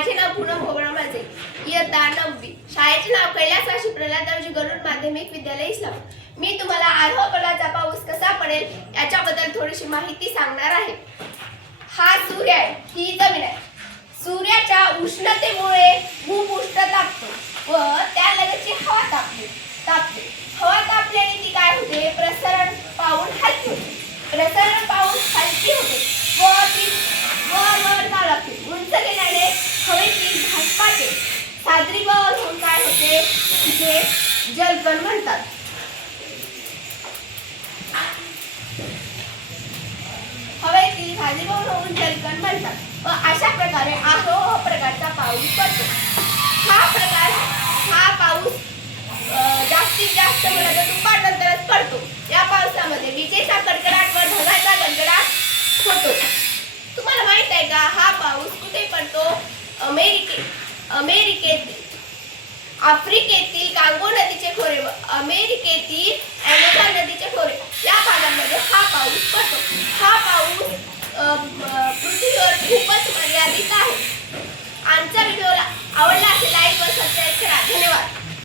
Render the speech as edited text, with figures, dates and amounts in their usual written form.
माझे नाव पूनम भोवरा माझे, इयत्ता 9वी. शाळेचे नाव कैलासवासी प्रल्हादरावजी गरुड माध्यमिक विद्यालय इस्लामपूर. मी तुम्हाला आढावाचा पाऊस कसा पडेल याच्याबद्दल थोडीशी माहिती सांगणार आहे. हा सूर्य आहे, ही जमीन आहे. सूर्याच्या उष्णतेमुळे भूपृष्ठ तापतो व त्यालगतची हवा तापते. हवा तापल्याने ती काय होते, प्रसरण पावून हलकी होते. प्रसरण पावून हलकी होते व ती वर जाऊ लागते. उंच गेल्याने हवेतील भासपाचे सादरीभवन होऊन काय होते, तिथे जलकण म्हणतात. हवेतील सादरीभवन होऊन जलकण म्हणतात व अशा प्रकारे आरोह प्रकारचा पाऊस पडतो. हा पाऊस जास्तीत जास्त मला तर दुपारनंतरच पडतो. या पावसामध्ये विजेचा कडकडाट व ढगाचा गडगडाट होतो. तुम्हाला माहित आहे का हा पाऊस कुठे पडतो? अमेरिकेत, आफ्रिकेतील कांगो नदीचे खोरे व अमेरिकेतील ॲमेझॉन नदीचे खोरे या भागांमध्ये हा पाऊस पडतो. हा पाऊस पृथ्वीवर खूपच मर्यादित